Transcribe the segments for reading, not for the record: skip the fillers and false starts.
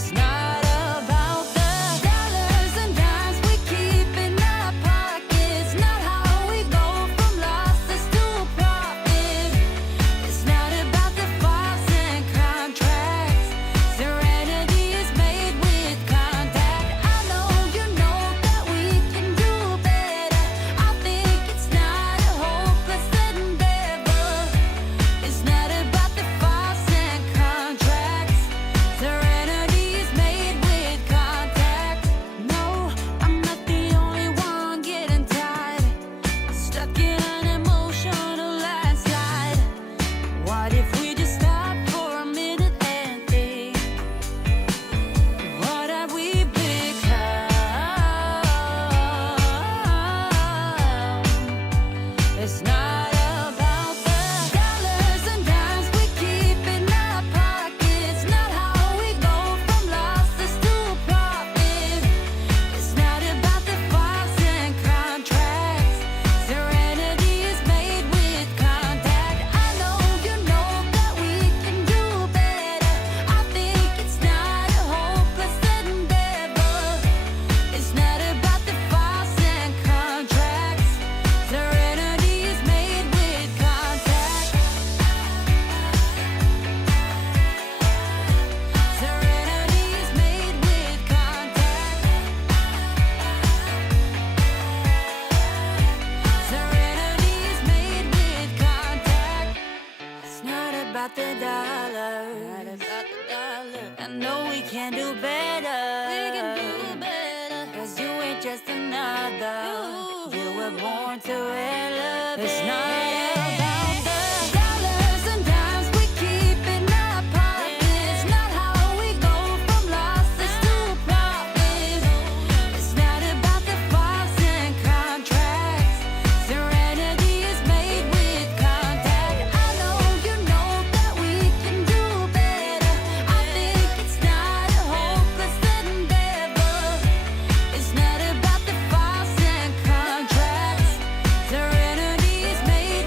It's not about the dollars and dimes we keep in our pockets. Not how we go from losses to profit. It's not about the files and contracts. Serenity is made with contact. I know you know that we can do better. I think it's not a hopeless endeavor. It's not about the files and contracts. Serenity is made with contact. No, I'm not the only one getting tired, stuck in an emotional landslide. What if we just stop for a minute and think, what have we become? It's not about the dollars and dimes we keep in our pockets. Not how we go from losses to profit. It's not about the files and contracts. Serenity is made with contact. I know you know that we can do better. I think it's not a hopeless endeavor. It's not about the files and contracts. Serenity is made with contact. Serenity is made with contact. Serenity is made with contact. It's not about the dollar. I know we can do better. We can do better. 'Cause you ain't just another. You were born to elevate. It's not about the dollars and dimes we keep in our pockets. Not how we go from losses to profit. It's not about the files and contracts. Serenity is made with contact. I know you know that we can do better. I think it's not a hopeless endeavor. It's not about the files and contracts. Serenity is made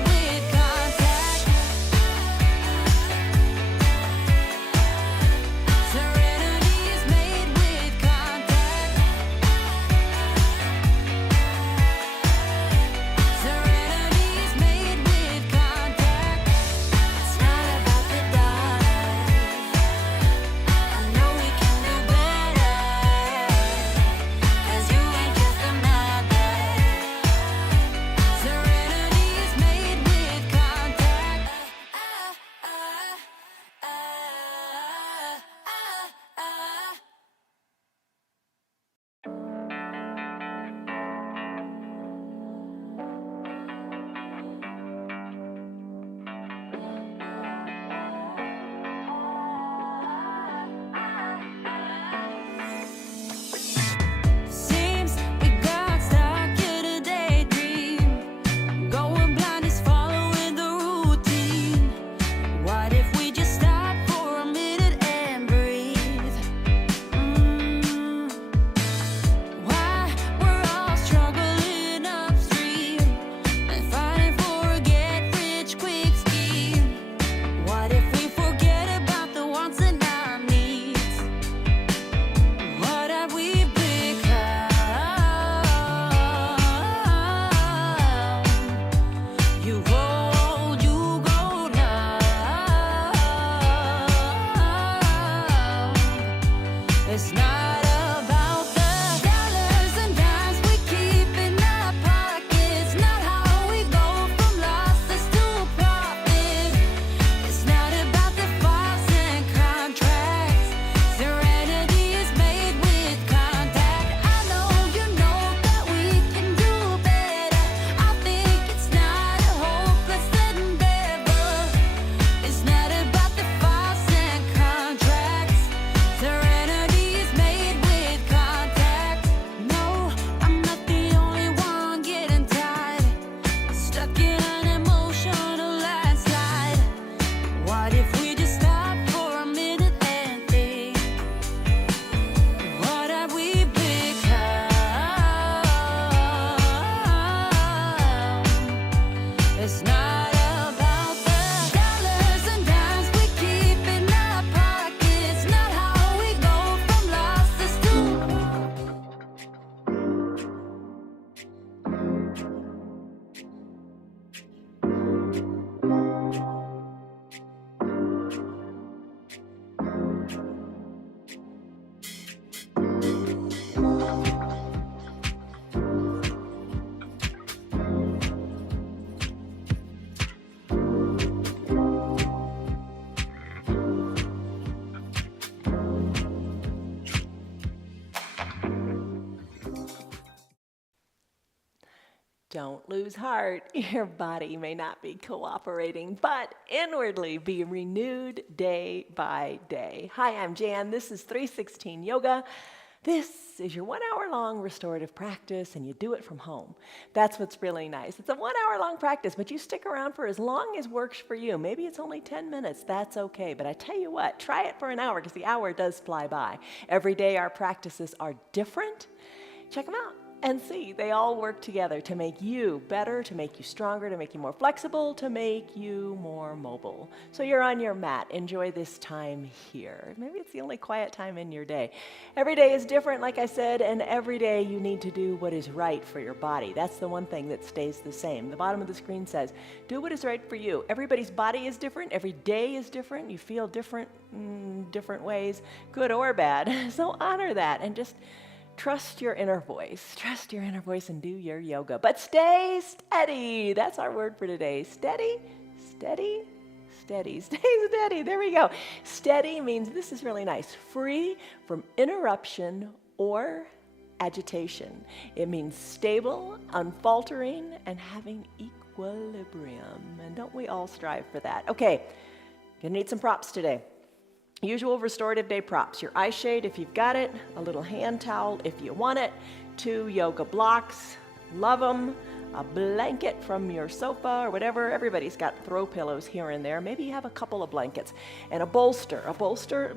Don't lose heart. Your body may not be cooperating, but inwardly be renewed day by day. Hi, I'm Jan. This is 316 Yoga. This is your 1 hour long restorative practice, and you do it from home. That's what's really nice. It's a 1 hour long practice, but you stick around for as long as works for you. Maybe it's only 10 minutes. That's okay. But I tell you what, try it for an hour because the hour does fly by. Every day our practices are different. Check them out and see. They all work together to make you better, to make you stronger, to make you more flexible, to make you more mobile. So you're on your mat. Enjoy this time here. Maybe it's the only quiet time in your day. Every day is different, like I said, and every day you need to do what is right for your body. That's the one thing that stays the same. The bottom of the screen says, do what is right for you. Everybody's body is different. Every day is different. You feel different in different ways, good or bad. So honor that and just trust your inner voice. Trust your inner voice and do your yoga. But stay steady. That's our word for today. Steady, steady, steady. Stay steady. There we go. Steady means, this is really nice, free from interruption or agitation. It means stable, unfaltering, and having equilibrium. And don't we all strive for that? Okay, gonna need some props today. Usual restorative day props, your eye shade if you've got it, a little hand towel if you want it, 2 yoga blocks, love them, a blanket from your sofa or whatever. Everybody's got throw pillows here and there. Maybe you have a couple of blankets. And a bolster,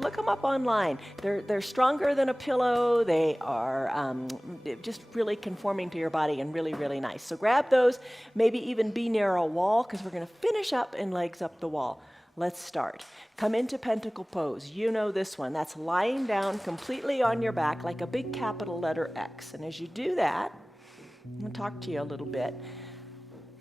look them up online. They're stronger than a pillow. They are just really conforming to your body and really, really nice. So grab those, maybe even be near a wall because we're gonna finish up in legs up the wall. Let's start. Come into pentacle pose. You know this one. That's lying down completely on your back like a big capital letter X. And as you do that, I'm going to talk to you a little bit.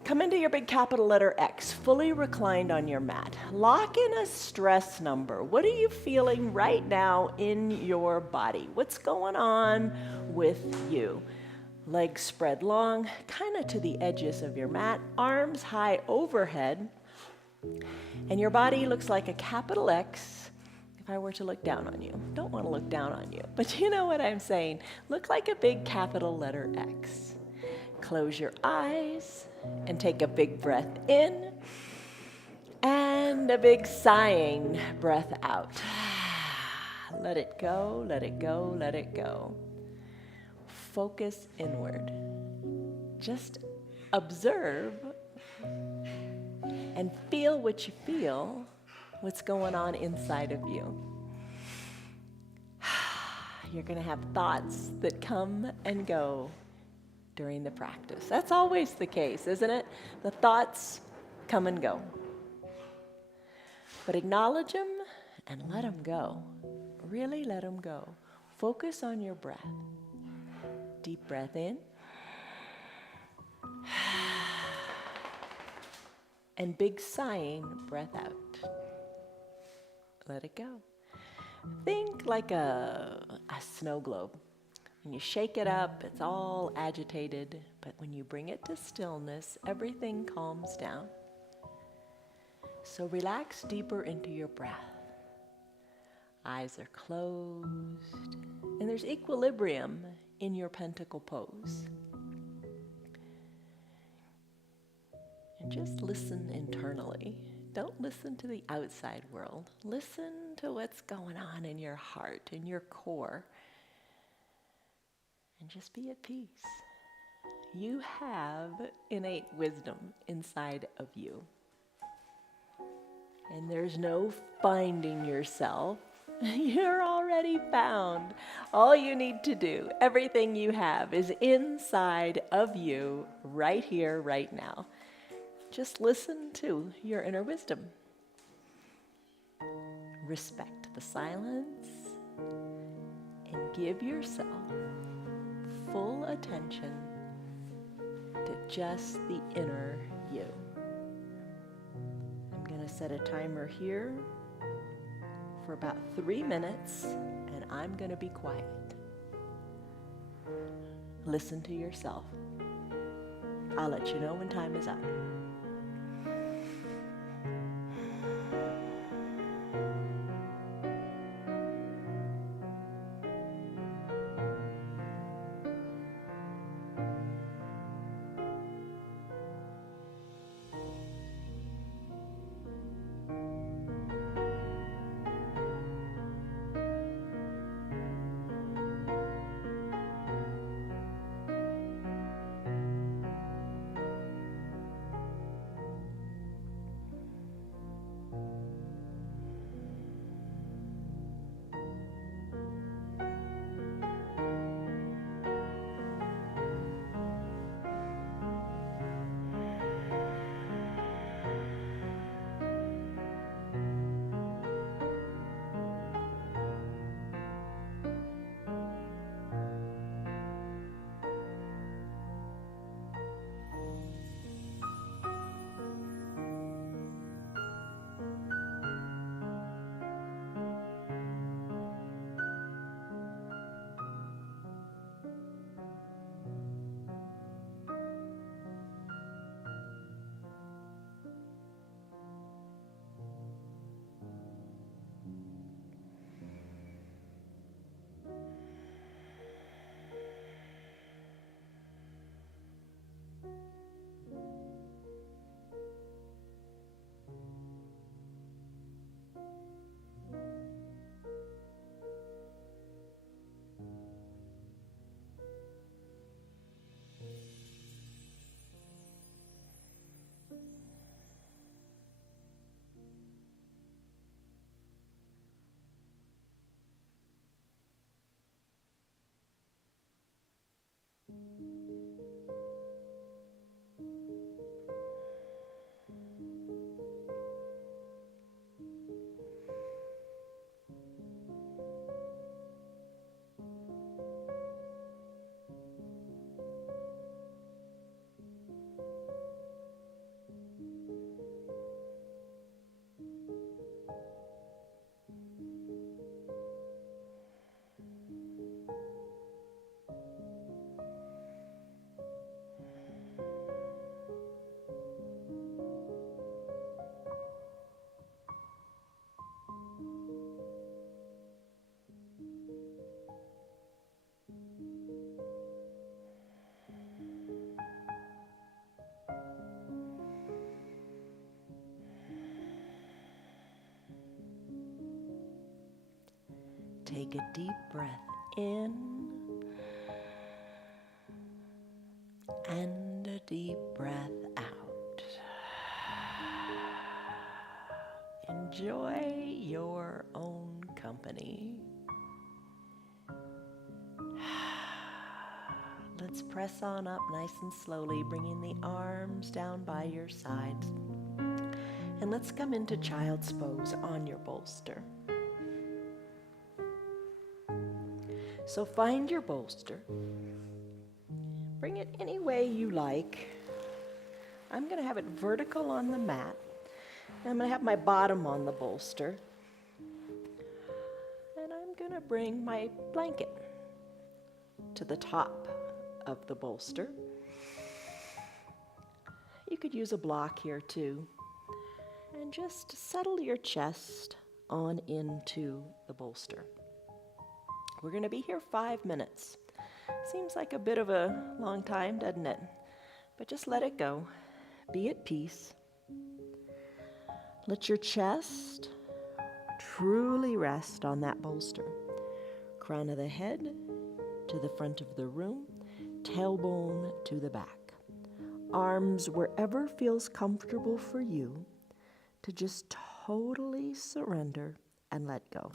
Come into your big capital letter X, fully reclined on your mat. Lock in a stress number. What are you feeling right now in your body? What's going on with you? Legs spread long, kind of to the edges of your mat. Arms high overhead. And your body looks like a capital X if I were to look down on you. Don't want to look down on you, but you know what I'm saying. Look like a big capital letter X. Close your eyes and take a big breath in and a big sighing breath out. Let it go, let it go, let it go. Focus inward. Just observe and feel what you feel, what's going on inside of you. You're going to have thoughts that come and go during the practice. That's always the case, isn't it? The thoughts come and go. But acknowledge them and let them go. Really let them go. Focus on your breath. Deep breath in. And big sighing breath out. Let it go. Think like a snow globe. When you shake it up, it's all agitated, but when you bring it to stillness, everything calms down. So relax deeper into your breath. Eyes are closed, and there's equilibrium in your pentacle pose. And just listen internally. Don't listen to the outside world. Listen to what's going on in your heart, in your core. And just be at peace. You have innate wisdom inside of you. And there's no finding yourself. You're already found. All you need to do, everything you have, is inside of you right here, right now. Just listen to your inner wisdom. Respect the silence and give yourself full attention to just the inner you. I'm going to set a timer here for about 3 minutes, and I'm going to be quiet. Listen to yourself. I'll let you know when time is up. take a deep breath in and a deep breath out. Enjoy your own company. Let's press on up nice and slowly, bringing the arms down by your sides. And let's come into child's pose on your bolster. So find your bolster. Bring it any way you like. I'm going to have it vertical on the mat. I'm going to have my bottom on the bolster. And I'm going to bring my blanket to the top of the bolster. You could use a block here too. And just settle your chest on into the bolster. We're going to be here 5 minutes. Seems like a bit of a long time, doesn't it? But just let it go. Be at peace. Let your chest truly rest on that bolster. Crown of the head to the front of the room, tailbone to the back. Arms wherever feels comfortable for you to just totally surrender and let go.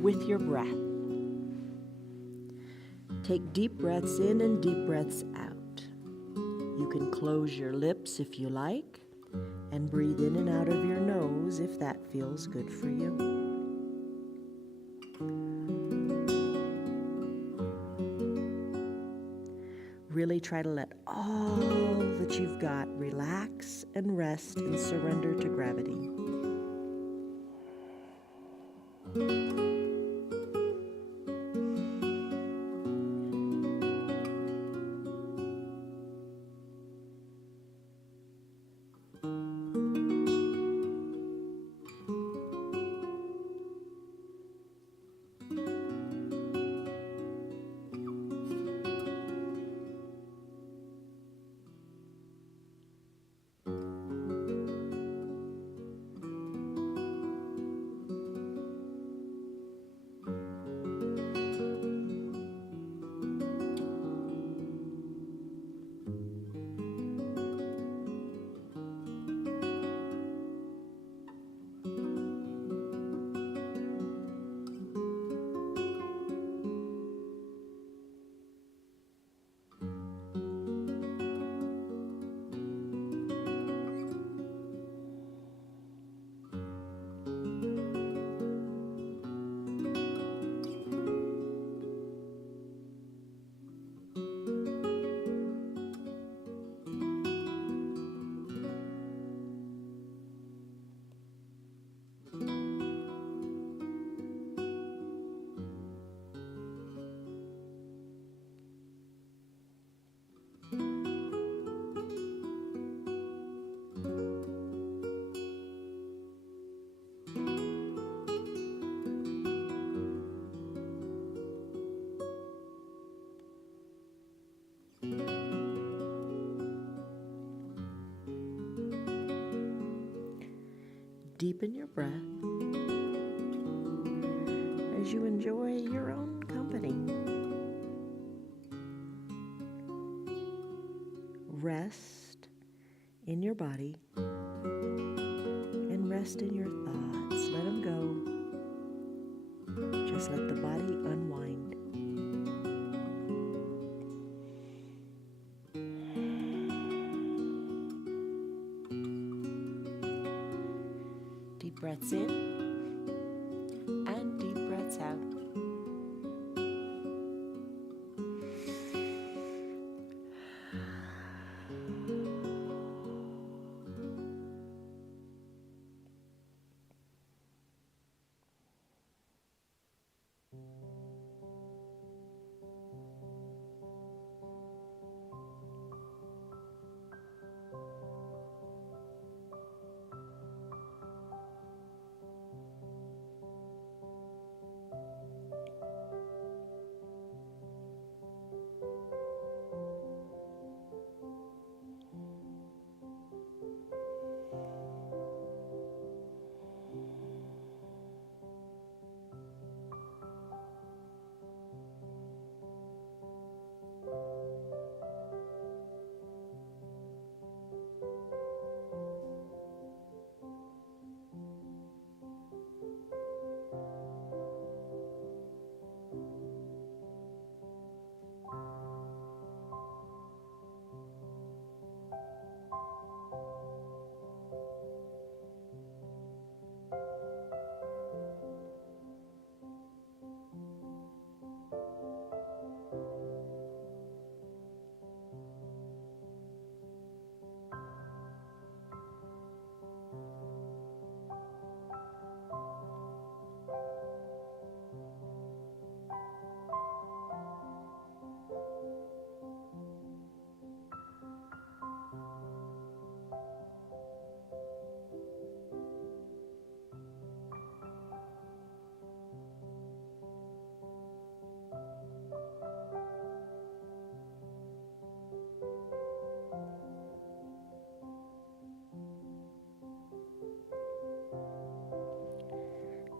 With your breath, take deep breaths in and deep breaths out. You can close your lips if you like, and breathe in and out of your nose if that feels good for you. Really try to let all that you've got relax and rest and surrender to gravity. Deepen your breath as you enjoy your own company. Rest in your body and rest in your thoughts. Let them go. Just let the body unwind. Deep breaths in and deep breaths out.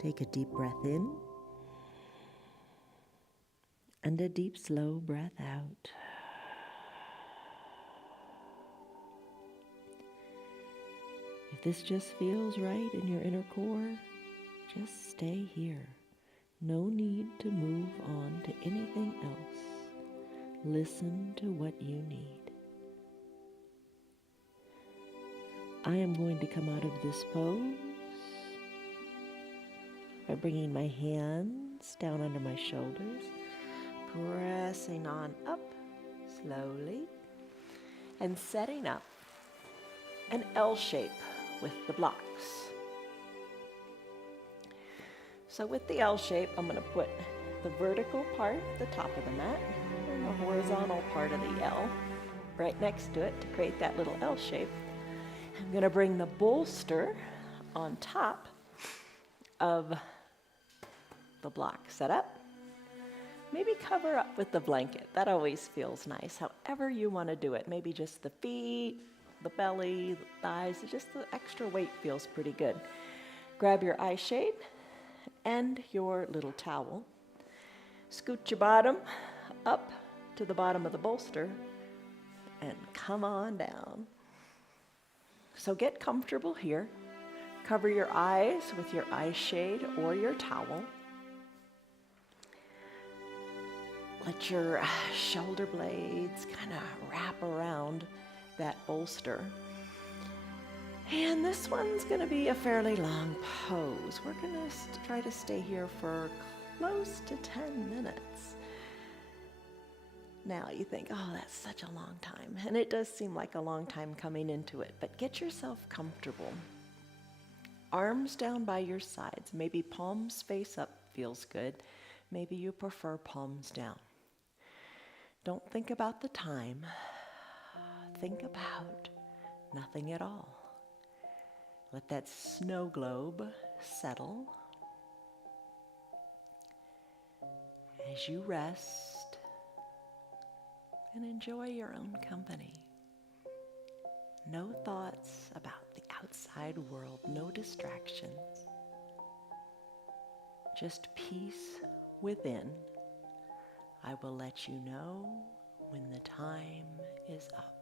Take a deep breath in and a deep, slow breath out. If this just feels right in your inner core, just stay here. No need to move on to anything else. Listen to what you need. I am going to come out of this pose by bringing my hands down under my shoulders, pressing on up slowly, and setting up an L shape with the blocks. So with the L shape, I'm going to put the vertical part at the top of the mat and the horizontal part of the L right next to it to create that little L shape. I'm going to bring the bolster on top of the block. Set up. Maybe cover up with the blanket. That always feels nice. However you want to do it. Maybe just the feet, the belly, the thighs. Just the extra weight feels pretty good. Grab your eye shade and your little towel. Scoot your bottom up to the bottom of the bolster and come on down. So get comfortable here. Cover your eyes with your eye shade or your towel. Let your shoulder blades kind of wrap around that bolster. And this one's going to be a fairly long pose. We're going to try to stay here for close to 10 minutes. Now you think, oh, that's such a long time. And it does seem like a long time coming into it, but get yourself comfortable. Arms down by your sides. Maybe palms face up feels good. Maybe you prefer palms down. Don't think about the time. Think about nothing at all. Let that snow globe settle. As you rest and enjoy your own company. No thoughts about the outside world, no distractions. Just peace within. I will let you know when the time is up.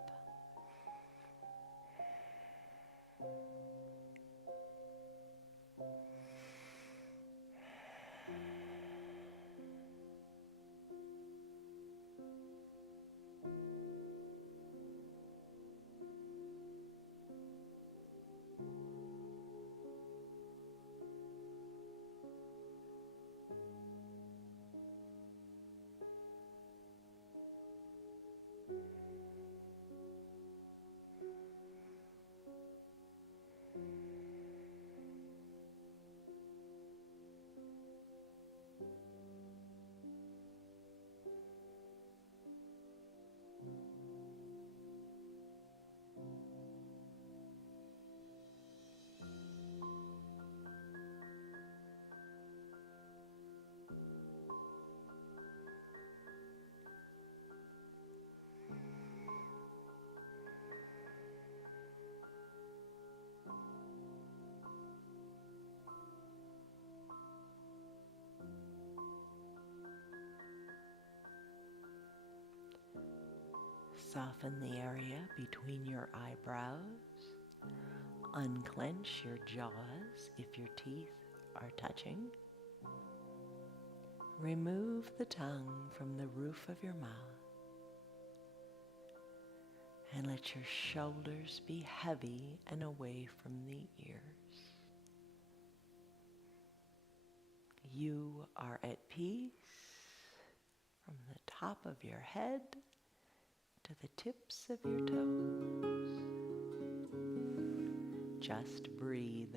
Soften the area between your eyebrows. Unclench your jaws if your teeth are touching. Remove the tongue from the roof of your mouth. And let your shoulders be heavy and away from the ears. You are at peace from the top of your head to the tips of your toes. Just breathe.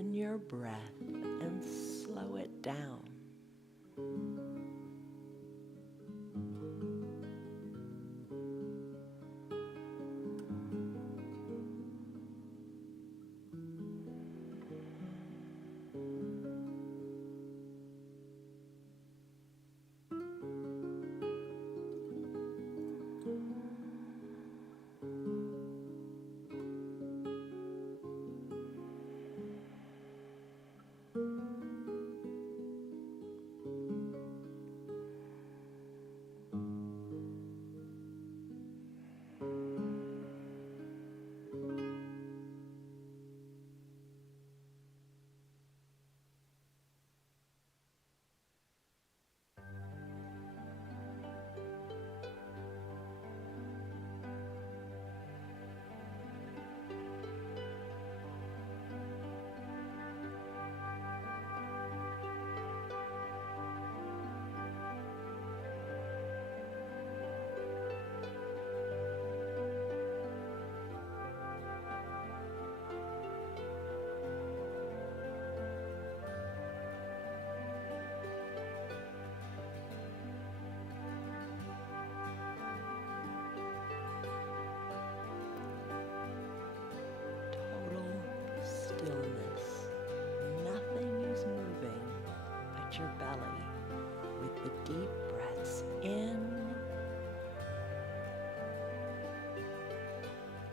Soften your breath and slow it down. Stillness. Nothing is moving but your belly with the deep breaths in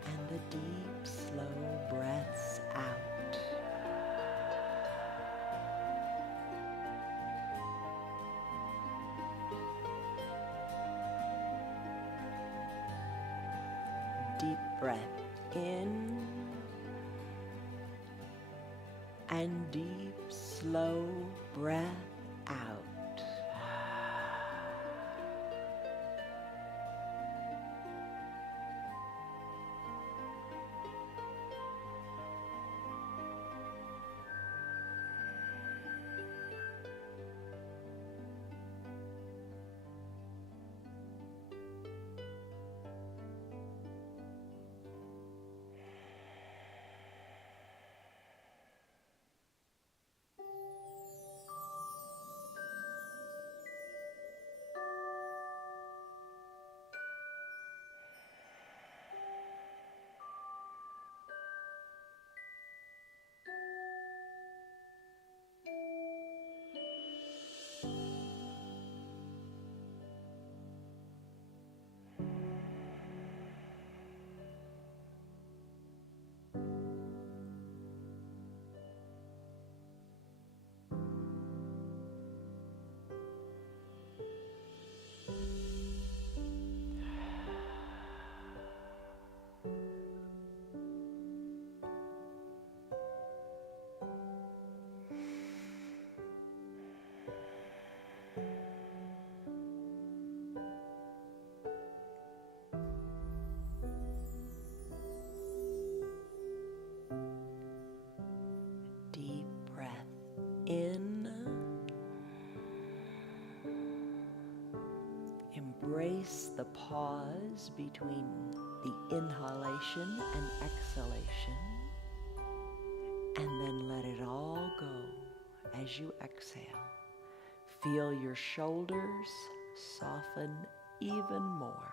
and the deep, slow breaths out. Deep breath in and deep, slow breath out. Deep breath in. Embrace the pause between the inhalation and exhalation, and then let it all go as you exhale. Feel your shoulders soften even more.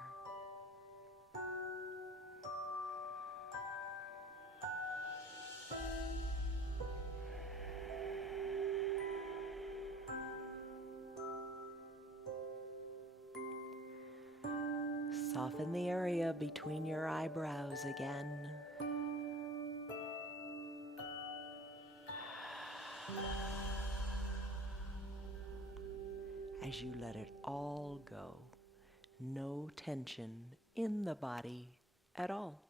Soften the area between your eyebrows again. As you let it all go, no tension in the body at all.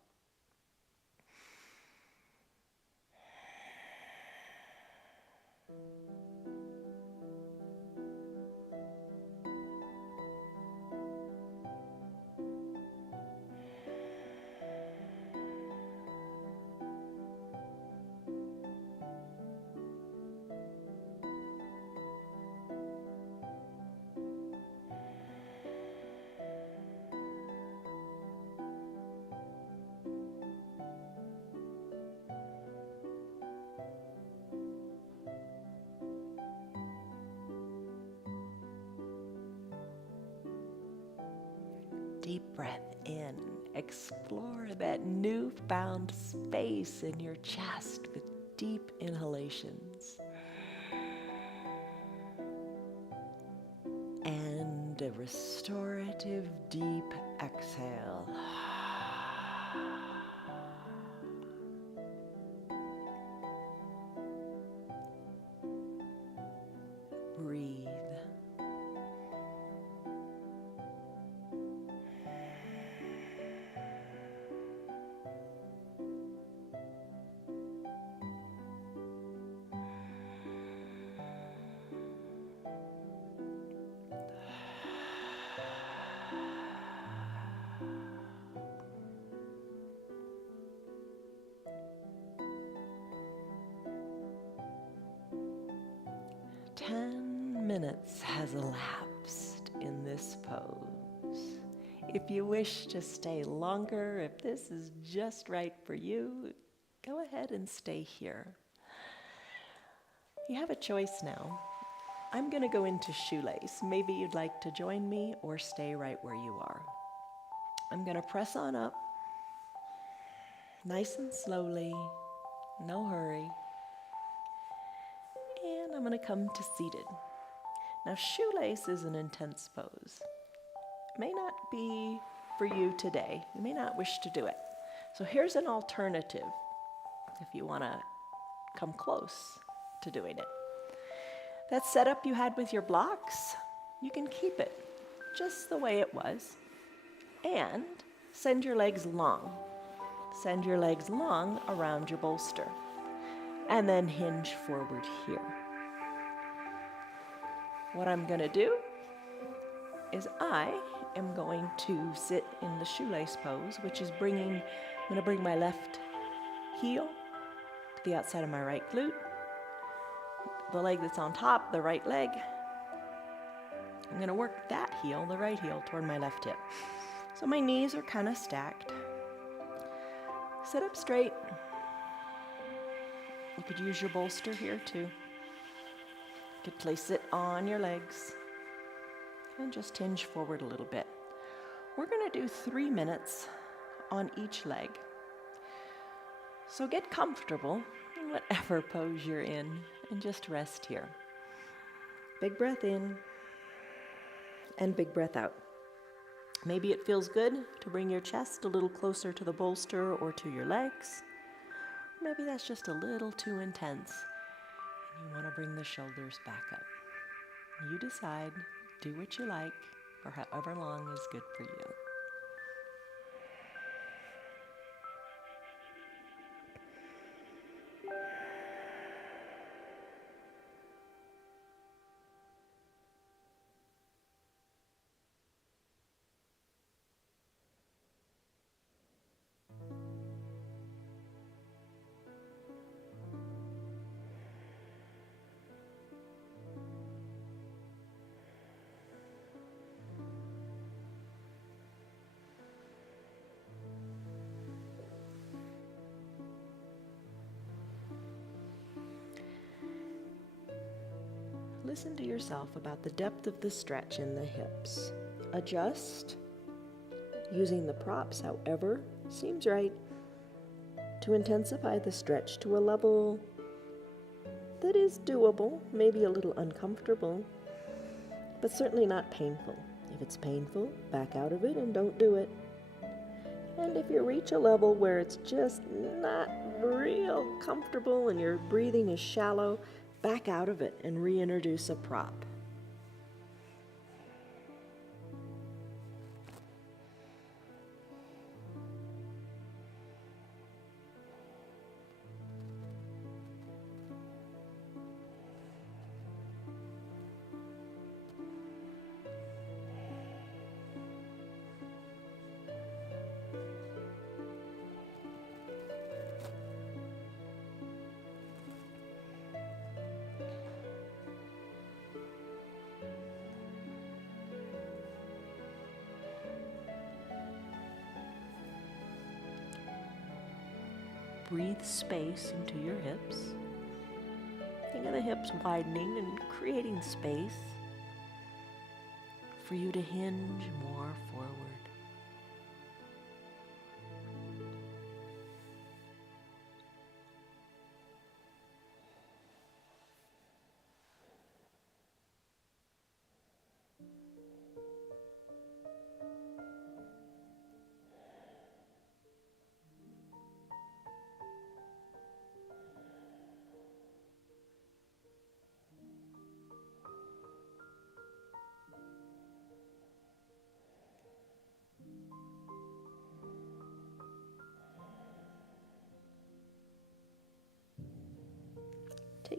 deep breath in. Explore that newfound space in your chest with deep inhalations. And a restorative deep exhale. Breathe. Minutes has elapsed in this pose. If you wish to stay longer, if this is just right for you, go ahead and stay here. You have a choice now. I'm going to go into shoelace. Maybe you'd like to join me or stay right where you are. I'm going to press on up, nice and slowly, no hurry. And I'm going to come to seated. Now, shoelace is an intense pose. It may not be for you today. You may not wish to do it. So here's an alternative if you want to come close to doing it. That setup you had with your blocks, you can keep it just the way it was. And send your legs long. Send your legs long around your bolster. And then hinge forward here. What I'm going to do is I am going to sit in the shoelace pose, which is I'm going to bring my left heel to the outside of my right glute, the leg that's on top, the right leg. I'm going to work that heel, the right heel, toward my left hip. So my knees are kind of stacked. Sit up straight. You could use your bolster here too. You could place it on your legs and just hinge forward a little bit. We're going to do 3 minutes on each leg. So get comfortable in whatever pose you're in and just rest here. Big breath in and big breath out. Maybe it feels good to bring your chest a little closer to the bolster or to your legs. Maybe that's just a little too intense and you want to bring the shoulders back up. You decide, do what you like for however long is good for you. Listen to yourself about the depth of the stretch in the hips. Adjust using the props, however, seems right, to intensify the stretch to a level that is doable, maybe a little uncomfortable, but certainly not painful. If it's painful, back out of it and don't do it. And if you reach a level where it's just not real comfortable and your breathing is shallow, back out of it and reintroduce a prop. Breathe space into your hips. Think of the hips widening and creating space for you to hinge more forward.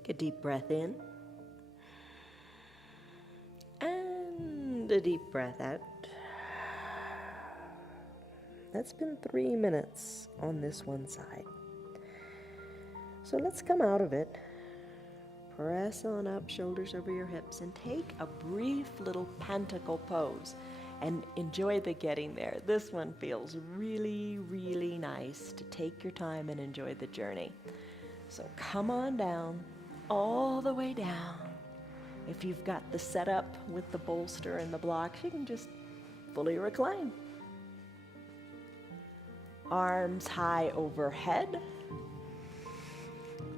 Take a deep breath in. And a deep breath out. That's been 3 minutes on this one side. So let's come out of it. Press on up, shoulders over your hips, and take a brief little pentacle pose and enjoy the getting there. This one feels really, really nice to take your time and enjoy the journey. So come on down, all the way down. If you've got the setup with the bolster and the blocks, you can just fully recline. Arms high overhead.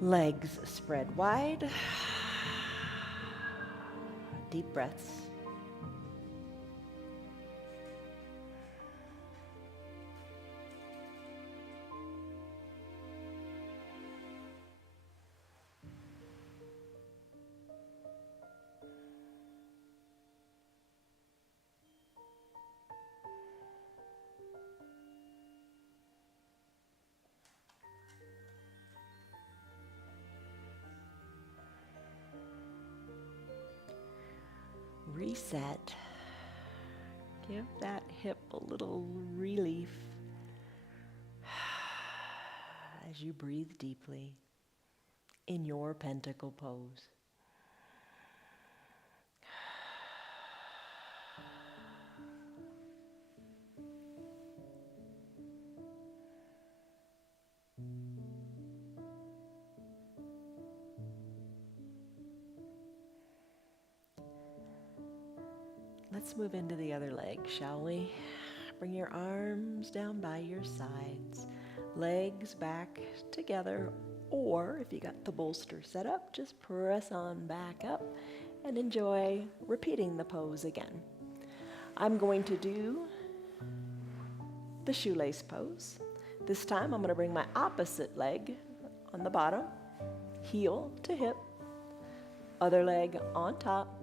Legs spread wide. Deep breaths. Reset. Give that hip a little relief as you breathe deeply in your pentacle pose. Let's move into the other leg, shall we? Bring your arms down by your sides, legs back together, or if you got the bolster set up, just press on back up and enjoy repeating the pose again. I'm going to do the shoelace pose. This time I'm going to bring my opposite leg on the bottom, heel to hip, other leg on top.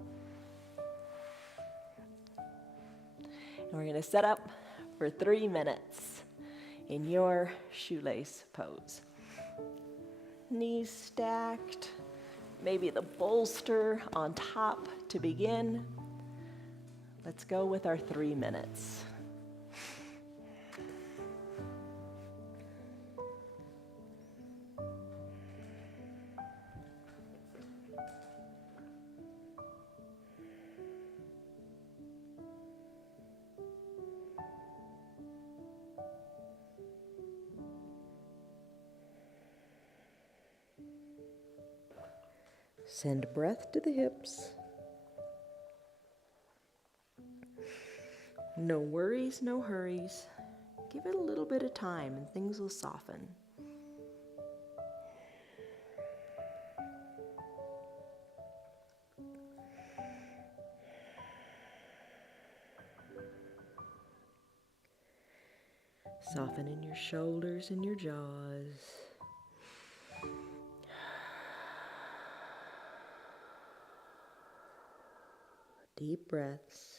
And we're going to set up for 3 minutes in your shoelace pose. Knees stacked, maybe the bolster on top to begin. Let's go with our 3 minutes. Send breath to the hips. No worries, no hurries. Give it a little bit of time and things will soften. Soften in your shoulders and your jaws. Deep breaths.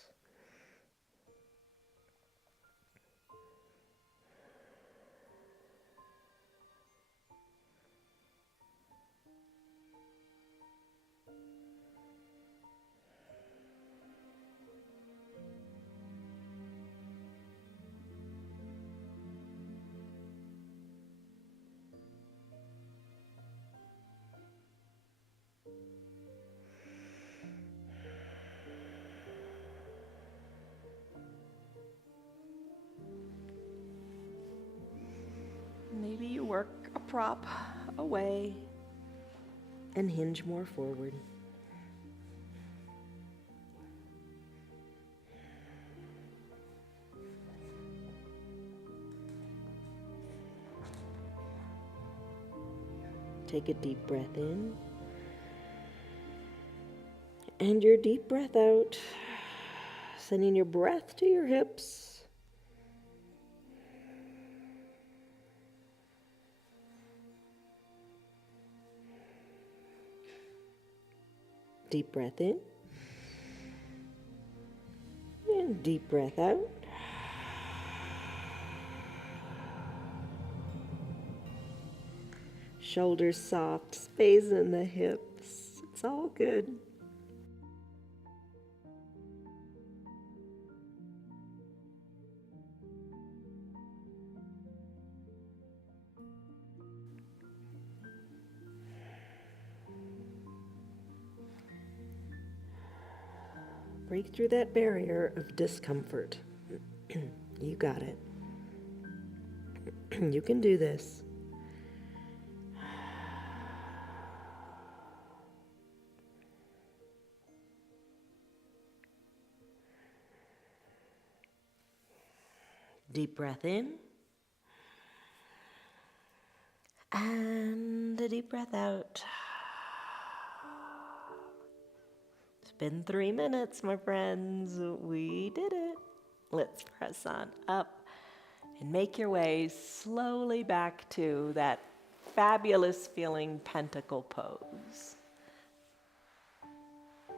Maybe you work a prop away and hinge more forward. Take a deep breath in and your deep breath out, sending your breath to your hips. Deep breath in and deep breath out. Shoulders soft, space in the hips. It's all good. Break through that barrier of discomfort. You got it. You can do this. Deep breath in. And a deep breath out. It's been 3 minutes, my friends. We did it. Let's press on up and make your way slowly back to that fabulous feeling pentacle pose.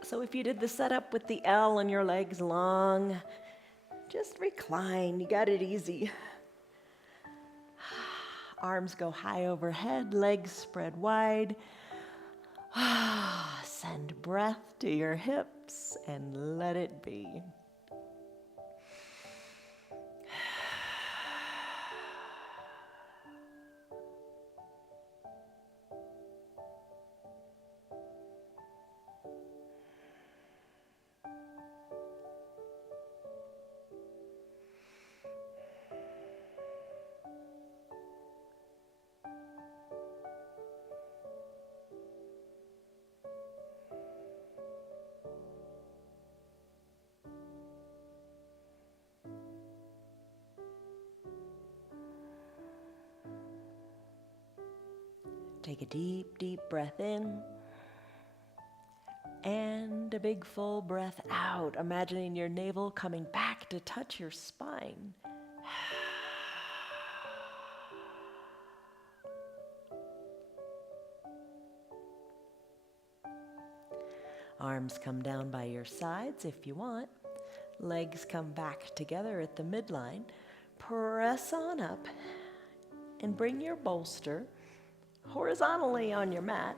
So if you did the setup with the L and your legs long, just recline. You got it easy. Arms go high overhead, legs spread wide. Send breath to your hips and let it be. Take a deep, deep breath in and a big full breath out, imagining your navel coming back to touch your spine. Arms come down by your sides if you want. Legs come back together at the midline. Press on up and bring your bolster horizontally on your mat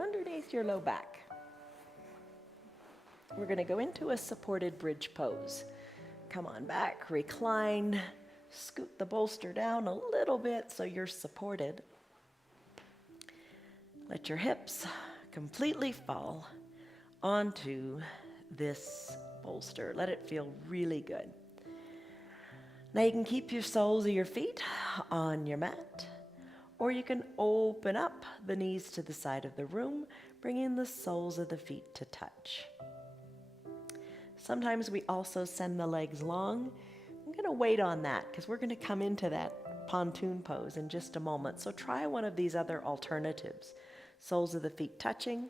underneath your low back. We're going to go into a supported bridge pose. Come on back, recline, scoot the bolster down a little bit so you're supported. Let your hips completely fall onto this bolster. Let it feel really good. Now you can keep your soles of your feet on your mat, or you can open up the knees to the side of the room, bringing the soles of the feet to touch. Sometimes we also send the legs long. I'm going to wait on that because we're going to come into that pontoon pose in just a moment. So try one of these other alternatives. Soles of the feet touching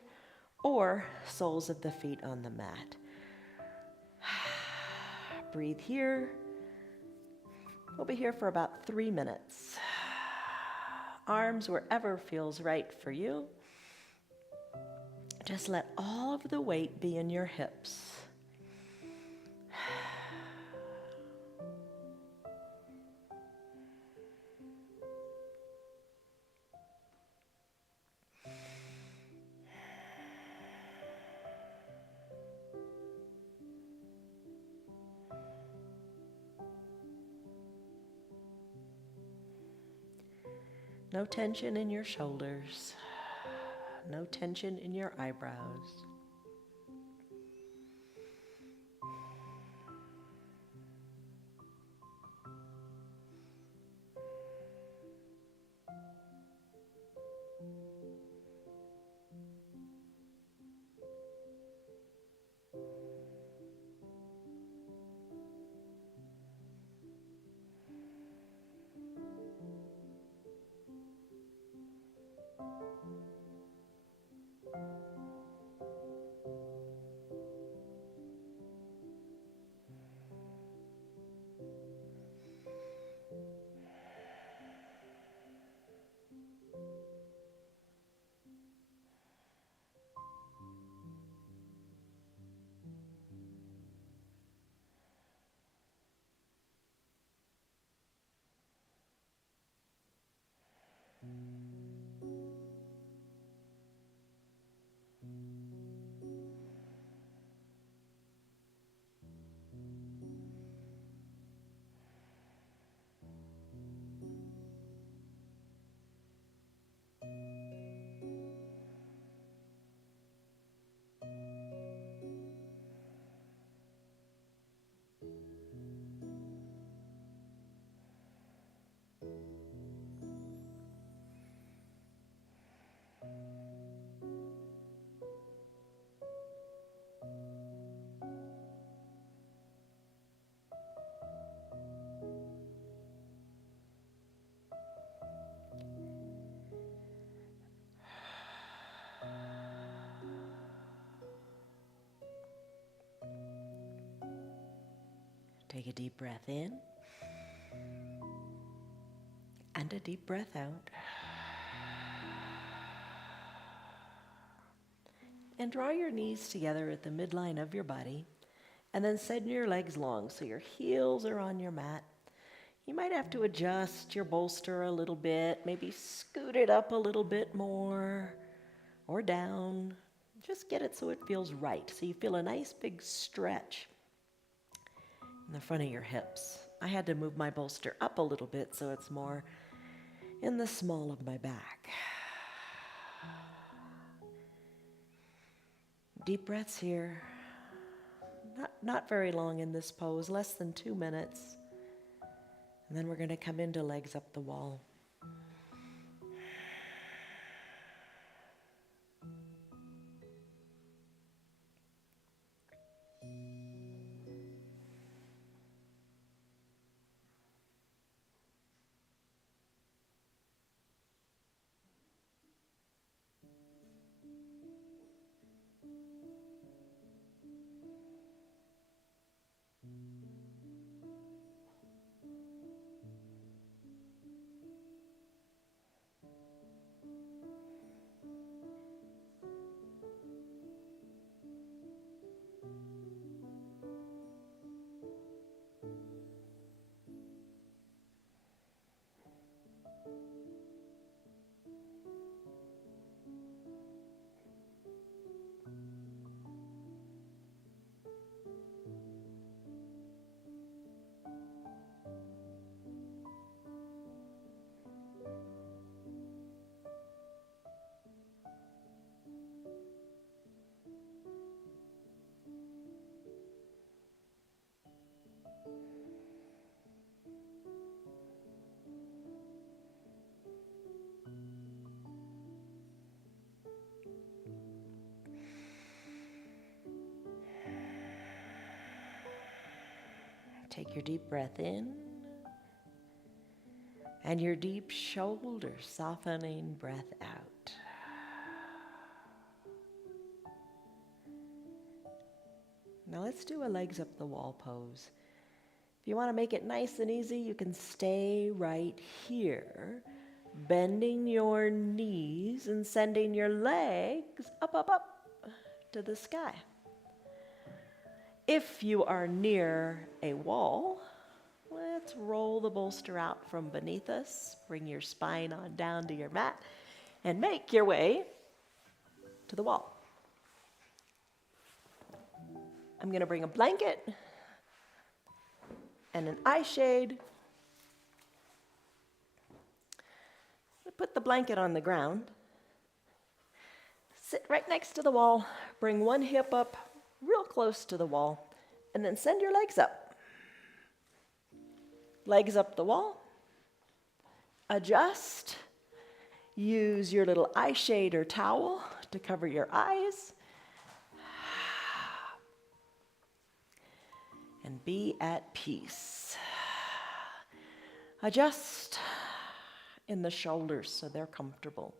or soles of the feet on the mat. Breathe here. We'll be here for about 3 minutes. Arms wherever feels right for you. Just let all of the weight be in your hips. No tension in your shoulders. No tension in your eyebrows. Take a deep breath in and a deep breath out. And draw your knees together at the midline of your body, and then send your legs long so your heels are on your mat. You might have to adjust your bolster a little bit, maybe scoot it up a little bit more or down. Just get it so it feels right, so you feel a nice big stretch in the front of your hips. I had to move my bolster up a little bit so it's more in the small of my back. Deep breaths here. Not very long in this pose, less than 2 minutes. And then we're going to come into legs up the wall. Take your deep breath in and your deep shoulder softening breath out. Now let's do a legs up the wall pose. If you want to make it nice and easy, you can stay right here, bending your knees and sending your legs up, up, up to the sky. If you are near a wall, let's roll the bolster out from beneath us, bring your spine on down to your mat, and make your way to the wall. I'm going to bring a blanket and an eye shade. Put the blanket on the ground. Sit right next to the wall. Bring one hip up real close to the wall, and then send your legs up. Legs up the wall. Adjust. Use your little eye shade or towel to cover your eyes. And be at peace. Adjust in the shoulders so they're comfortable.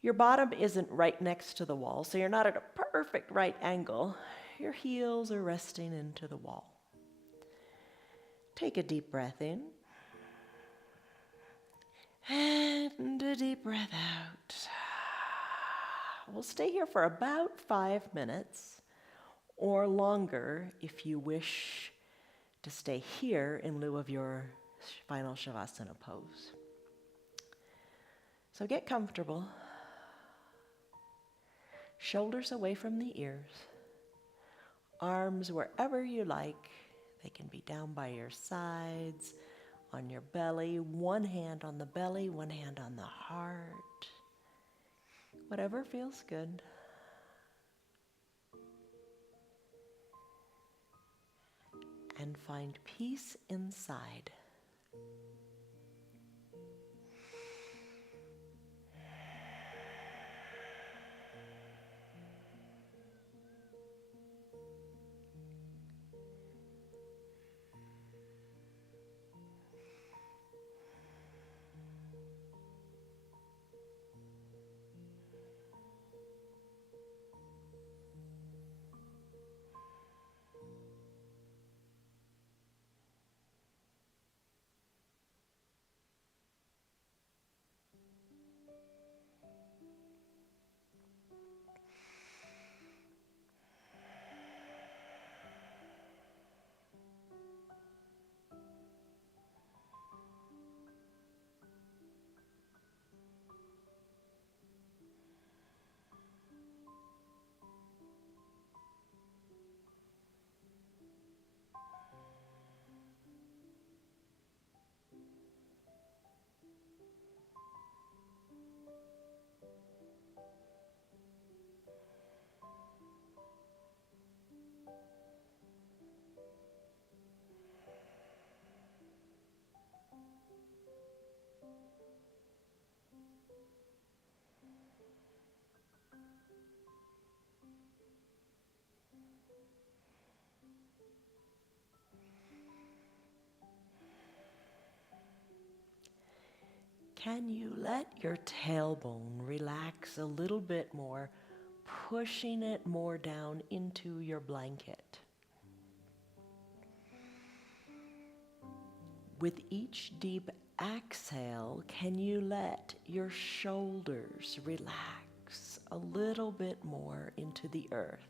Your bottom isn't right next to the wall, so you're not at a perfect right angle. Your heels are resting into the wall. Take a deep breath in. And a deep breath out. We'll stay here for about 5 minutes or longer if you wish to stay here in lieu of your final Shavasana pose. So get comfortable. Shoulders away from the ears. Arms wherever you like. They can be down by your sides, on your belly, one hand on the belly, one hand on the heart. Whatever feels good. And find peace inside. can you let your tailbone relax a little bit more, pushing it more down into your blanket? With each deep exhale, can you let your shoulders relax a little bit more into the earth?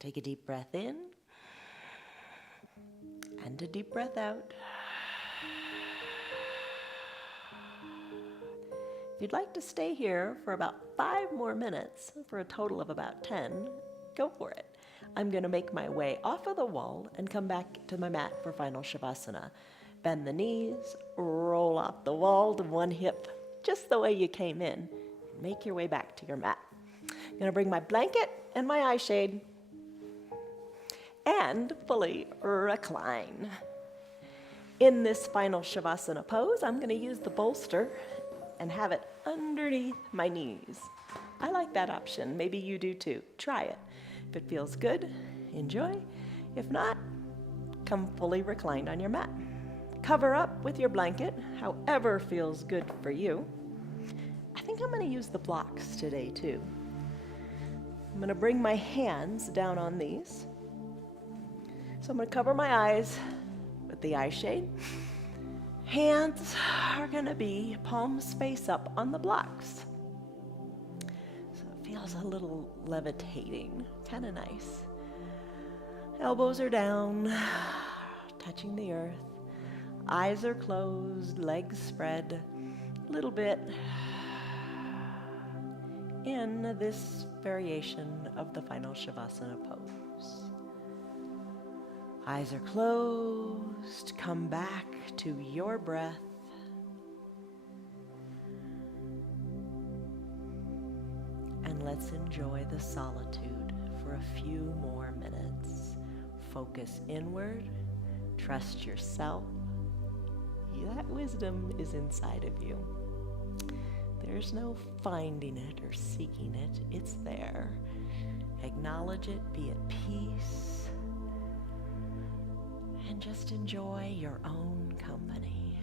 Take a deep breath in and a deep breath out. If you'd like to stay here for about 5 more minutes, for a total of about 10, go for it. I'm going to make my way off of the wall and come back to my mat for final Shavasana. Bend the knees, roll off the wall to one hip, just the way you came in. Make your way back to your mat. I'm going to bring my blanket and my eye shade and fully recline. In this final Shavasana pose, I'm going to use the bolster and have it underneath my knees. I like that option. Maybe you do too. Try it. If it feels good, enjoy. If not, come fully reclined on your mat. Cover up with your blanket, however feels good for you. I think I'm going to use the blocks today too. I'm going to bring my hands down on these. So I'm going to cover my eyes with the eye shade. Hands are going to be palms face up on the blocks. So it feels a little levitating, kind of nice. Elbows are down, touching the earth. Eyes are closed, legs spread a little bit in this variation of the final Shavasana pose. Eyes are closed. Come back to your breath. And let's enjoy the solitude for a few more minutes. Focus inward. Trust yourself. That wisdom is inside of you. There's no finding it or seeking it. It's there. Acknowledge it. Be at peace. And just enjoy your own company.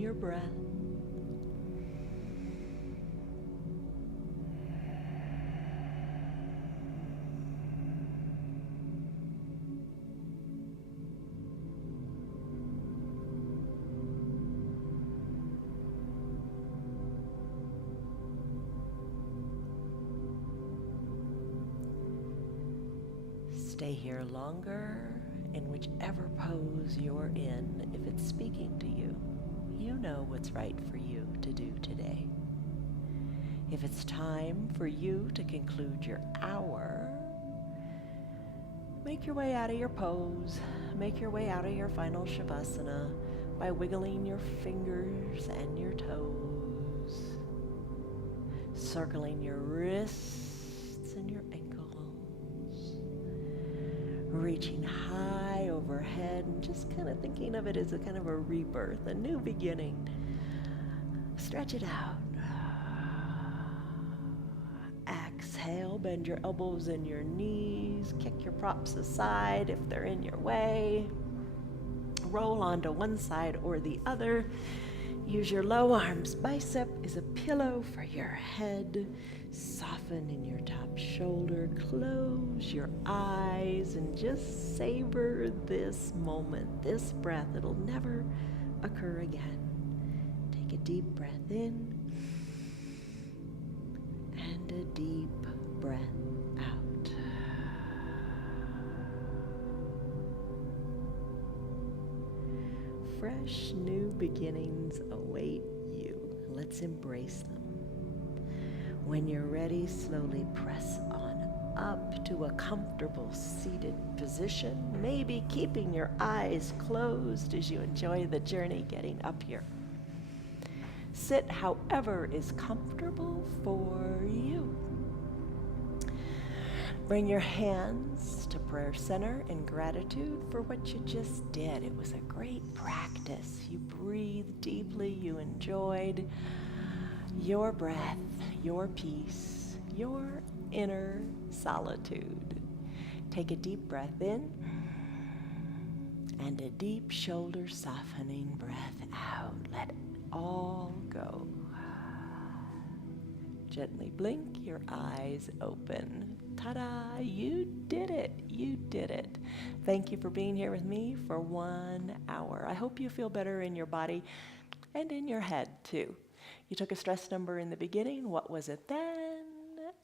your breath. Stay here longer in whichever pose you're in. If it's speaking to you, you know what's right for you to do today. If it's time for you to conclude your hour, make your way out of your pose. Make your way out of your final Shavasana by wiggling your fingers and your toes, circling your wrists and your ankles, reaching high overhead and just kind of thinking of it as a kind of a rebirth, a new beginning. Stretch it out. Exhale, bend your elbows and your knees, kick your props aside if they're in your way. Roll onto one side or the other. Use your low arms. Bicep is a pillow for your head. Soften in your top shoulder. Close your eyes and just savor this moment, this breath. It'll never occur again. Take a deep breath in and a deep breath out. Fresh new beginnings await you. Let's embrace them. When you're ready, slowly press on up to a comfortable seated position, maybe keeping your eyes closed as you enjoy the journey getting up here. Sit however is comfortable for you. Bring your hands to prayer center in gratitude for what you just did. It was a great practice. You breathed deeply. You enjoyed your breath, your peace, your inner solitude. Take a deep breath in and a deep shoulder softening breath out. Let it all go. Gently blink your eyes open. Ta-da! You did it. You did it. Thank you for being here with me for 1 hour. I hope you feel better in your body and in your head too. You took a stress number in the beginning. What was it then?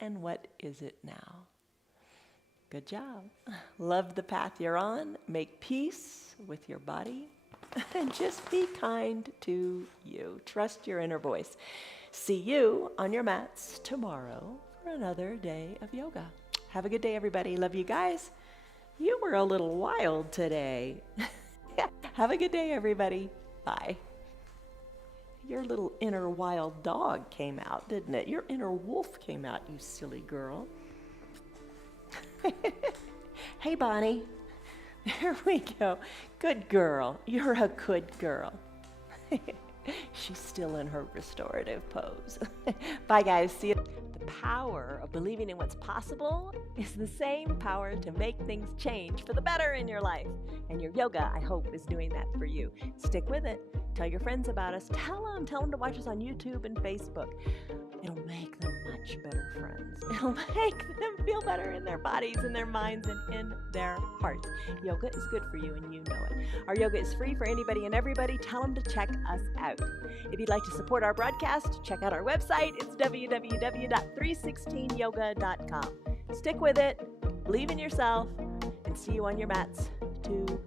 And what is it now? Good job. Love the path you're on. Make peace with your body. And just be kind to you. Trust your inner voice. See you on your mats tomorrow for another day of yoga. Have a good day, everybody. Love you guys. You were a little wild today. Have a good day, everybody. Bye. Your little inner wild dog came out, didn't it? Your inner wolf came out, you silly girl. Hey, Bonnie. There we go. Good girl. You're a good girl. She's still in her restorative pose. Bye, guys. See you. The power of believing in what's possible is the same power to make things change for the better in your life. And your yoga, I hope, is doing that for you. Stick with it. Tell your friends about us. Tell them to watch us on YouTube and Facebook. It'll make them much better friends. It'll make them feel better in their bodies, in their minds, and in their hearts. Yoga is good for you, and you know it. Our yoga is free for anybody and everybody. Tell them to check us out. If you'd like to support our broadcast, check out our website. It's www.316yoga.com. Stick with it, believe in yourself, and see you on your mats tomorrow.